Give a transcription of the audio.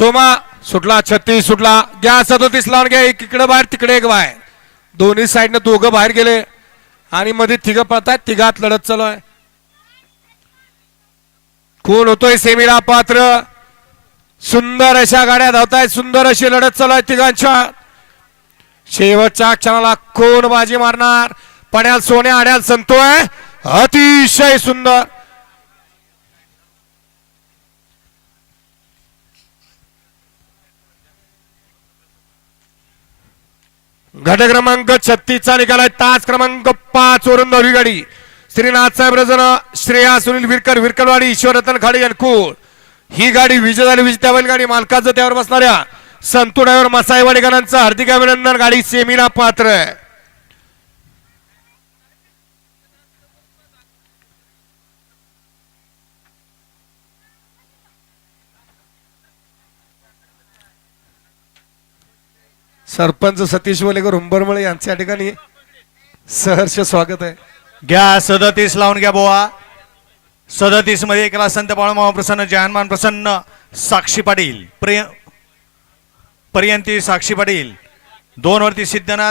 सोमा सुटला छत्तीस सुटला. घ्या सदोतीस लावून घ्या. एक इकडे बाहेर तिकडे एक बाहेर. दोन्ही साईडनं दोघं बाहेर गेले. आणि मध्ये तिघं पळतायत तिघात लढत चालू आहे. कोण होतोय सेमीला पात्र? सुंदर अशा गाड्या धावतायत. सुंदर अशी लढत चालू आहे तिघांच्या. शेवटच्या क्षणाला कोण बाजी मारणार? पण्याल सोन्या आड्याल संतोय. अतिशय सुंदर. घट क्रमांक छत्तीसचा निकाल आहे. तास क्रमांक पाच वरून नवी गाडी. श्रीनाथ साहेब रजन श्रेया सुनील विरकर विरकरवाडी ईश्वरतन खाडे यांकूळ. ही गाडी विजय झाली विजेत्या बैलगाडी मालकाचं त्यावर बसणाऱ्या संतू ड्रायव्हर मसाईवाडीकरांचं हार्दिक अभिनंदन. गाडी सेमीला पात्र आहे. सरपंच सतीश वलेकर उंबरमळे यांच्या ठिकाणी सहर्ष स्वागत आहे. घ्या सदतीस लावून घ्या बोवा. सदतीसमध्ये एकला संत बाळूमामा प्रसन्न जहानमान प्रसन्न साक्षी पाटील. प्रिय पर्यंती साक्षी पाटील. दोन वरती सिद्धनाथ.